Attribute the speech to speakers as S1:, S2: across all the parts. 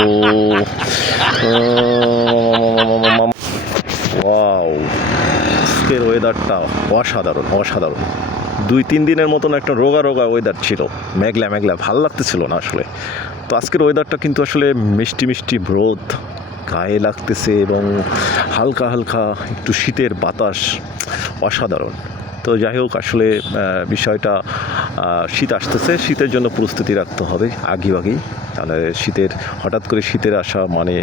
S1: ও, wow, আজকের ওয়েদারটা অসাধারণ অসাধারণ। দুই, তিন দিনের মতন একটা রোগা রোগা ওয়েদার ছিল। মেঘলা মেঘলা, ভালো লাগতেছিল না আসলে। তো আজকের ওয়েদারটা কিন্তু আসলে মিষ্টি মিষ্টি রোদ, গায়ে লাগতেছে এবং হালকা হালকা একটু শীতের বাতাস, অসাধারণ। তো যাই হোক, আসলে বিষয়টা শীত আসতেছে। শীতের জন্য প্রস্তুতি রাখতে হবে আগে আগেই তাহলে শীতের, হঠাৎ করে শীতের আসা মানে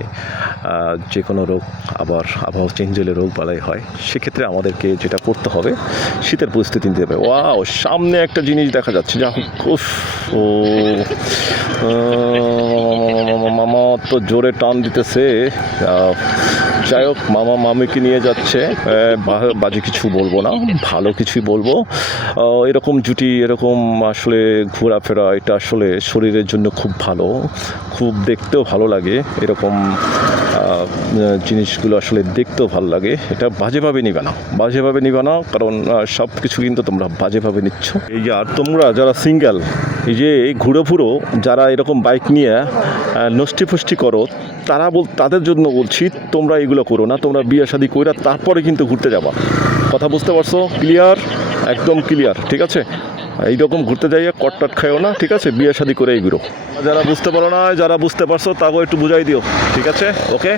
S1: যে কোনো রোগ, আবার আবহাওয়া চেঞ্জ হলে রোগ বালাই হয়। সেক্ষেত্রে আমাদেরকে যেটা করতে হবে, শীতের প্রস্তুতি নিতে হবে। ওয়াও, সামনে একটা জিনিস দেখা যাচ্ছে। যা ও মামা তো জোরে টান দিতেছে। যাই হোক, মামা মামিকে নিয়ে যাচ্ছে। বাজে কিছু বলব না, ভালো কিছুই বলব। এরকম জুটি, এরকম আসলে ঘোরাফেরা, এটা আসলে শরীরের জন্য খুব ভালো। খুব দেখতেও ভালো লাগে, এরকম জিনিসগুলো আসলে দেখতেও ভালো লাগে। এটা বাজেভাবে নিবে না, বাজেভাবে নিবে না, কারণ সব কিছু কিন্তু তোমরা বাজেভাবে নিচ্ছ। এই আর তোমরা যারা সিঙ্গেল যে ঘুরে ফুরো যারা এরকম বাইক নিয়ে নষ্টি ফষ্টি করো, তারা বল, তাদের জন্য বলছি, তোমরা এগুলো করো না, তোমরা বিয়ে শাদি কইরা তারপরে কিন্তু ঘুরতে যাবা। কথা বুঝতে পারছ? ক্লিয়ার একদম ক্লিয়ার ঠিক আছে? এইরকম ঘুরতে যাইয়া কটটট খাইও না, ঠিক আছে? বিয়ে শাদি করে এগুলো যারা বুঝতে পারো না, যারা বুঝতে পারছ তাকেও একটু বুঝাই দিও, ঠিক আছে? ওকে